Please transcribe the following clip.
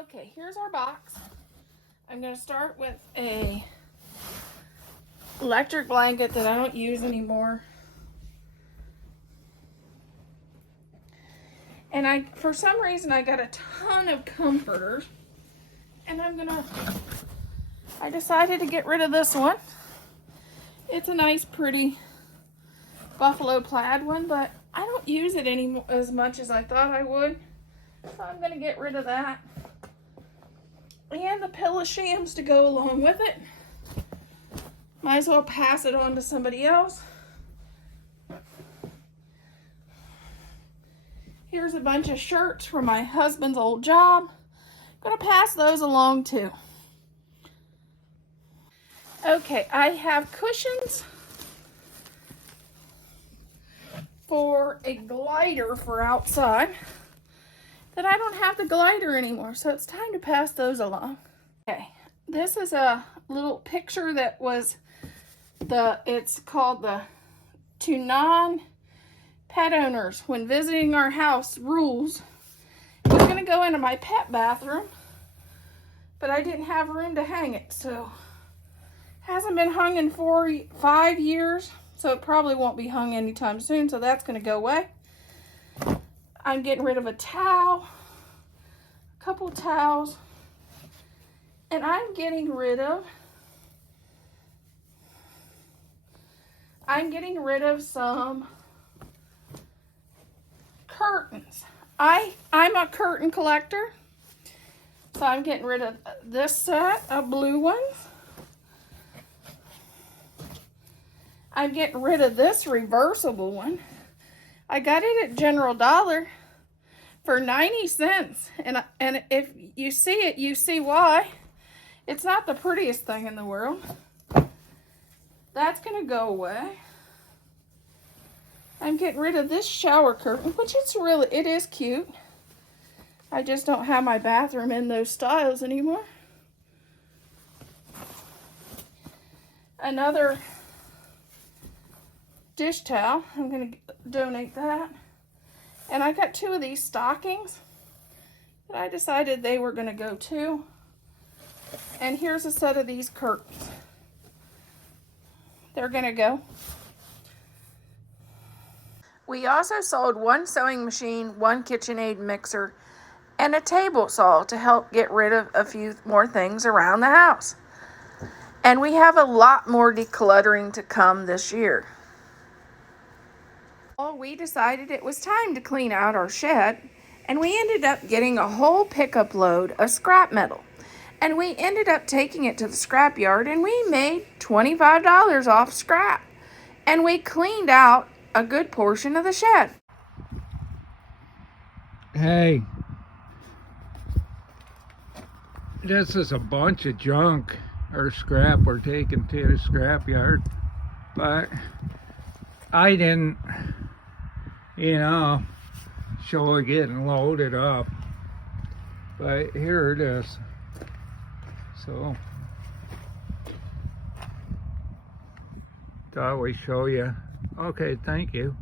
Okay, here's our box. I'm going to start with a electric blanket that I don't use anymore. And for some reason, I got a ton of comforters. And I decided to get rid of this one. It's a nice, pretty buffalo plaid one, but I don't use it anymore as much as I thought I would. So I'm going to get rid of that. And the pillow shams to go along with it. Might as well pass it on to somebody else. Here's a bunch of shirts from my husband's old job. I'm going to pass those along too. Okay, I have cushions for a glider for outside that I don't have the glider anymore, so it's time to pass those along. Okay, this is a little picture that was it's called the to non-pet owners when visiting our house rules. It was going to go into my pet bathroom, but I didn't have room to hang it, so hasn't been hung in 5 years, so it probably won't be hung anytime soon, so that's going to go away. I'm getting rid of a towel, a couple of towels, and I'm getting rid of some curtains. I'm a curtain collector, so I'm getting rid of this set of blue ones. I'm getting rid of this reversible one. I got it at General Dollar for 90 cents. And if you see it, you see why. It's not the prettiest thing in the world. That's going to go away. I'm getting rid of this shower curtain, which it is cute. I just don't have my bathroom in those styles anymore. Another dish towel. I'm going to donate that. And I got 2 of these stockings that I decided they were going to go too. And here's a set of these curtains. They're going to go. We also sold 1 sewing machine, 1 KitchenAid mixer, and a table saw to help get rid of a few more things around the house. And we have a lot more decluttering to come this year. We decided it was time to clean out our shed, and we ended up getting a whole pickup load of scrap metal. And we ended up taking it to the scrap yard, and we made $25 off scrap. And we cleaned out a good portion of the shed. Hey, this is a bunch of junk or scrap we're taking to the scrap yard, but I didn't, show it getting loaded up, but here it is. So thought we'd show you. Okay, thank you.